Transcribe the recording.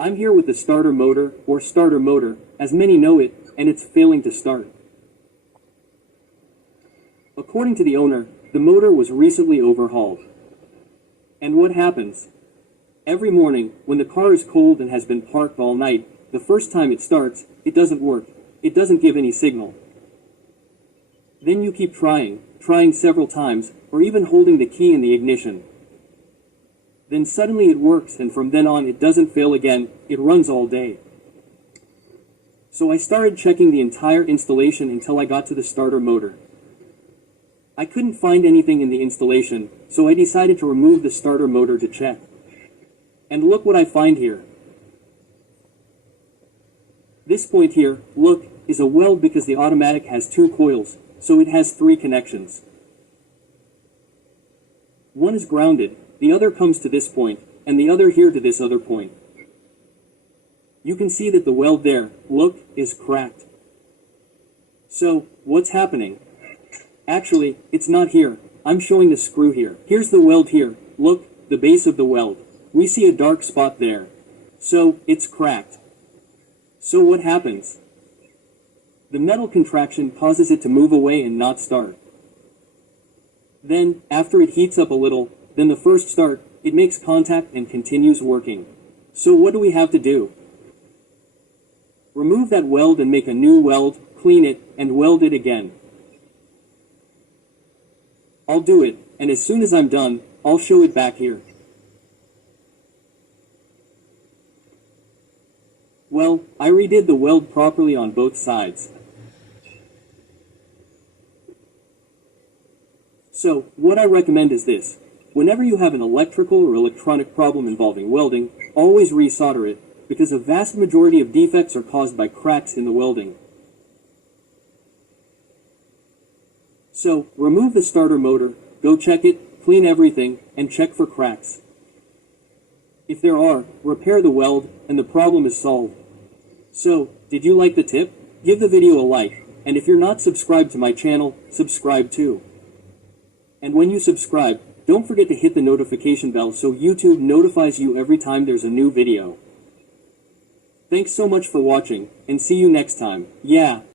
I'm here with the starter motor, or starter motor, as many know it, and it's failing to start. According to the owner, the motor was recently overhauled. And what happens? Every morning, when the car is cold and has been parked all night, the first time it starts, it doesn't work. It doesn't give any signal. Then you keep trying several times, or even holding the key in the ignition. Then suddenly it works, and from then on it doesn't fail again, it runs all day. So I started checking the entire installation until I got to the starter motor. I couldn't find anything in the installation, so I decided to remove the starter motor to check. And look what I find here. This point here, look, is a weld because the automatic has 2 coils, so it has 3 connections. One is grounded, the other comes to this point, and the other here to this other point. You can see that the weld there, look, is cracked. So, what's happening? Actually, it's not here. I'm showing the screw here. Here's the weld here. Look, the base of the weld. We see a dark spot there. So, it's cracked. So what happens? The metal contraction causes it to move away and not start. Then, after it heats up a little, then the first start, it makes contact and continues working. So what do we have to do? Remove that weld and make a new weld, clean it, and weld it again. I'll do it, and as soon as I'm done, I'll show it back here. Well, I redid the weld properly on both sides. So, what I recommend is this. Whenever you have an electrical or electronic problem involving welding, always resolder it, because a vast majority of defects are caused by cracks in the welding. So, remove the starter motor, go check it, clean everything, and check for cracks. If there are, repair the weld, and the problem is solved. So, did you like the tip? Give the video a like, and if you're not subscribed to my channel, subscribe too. And when you subscribe, don't forget to hit the notification bell so YouTube notifies you every time there's a new video. Thanks so much for watching, and see you next time. Yeah.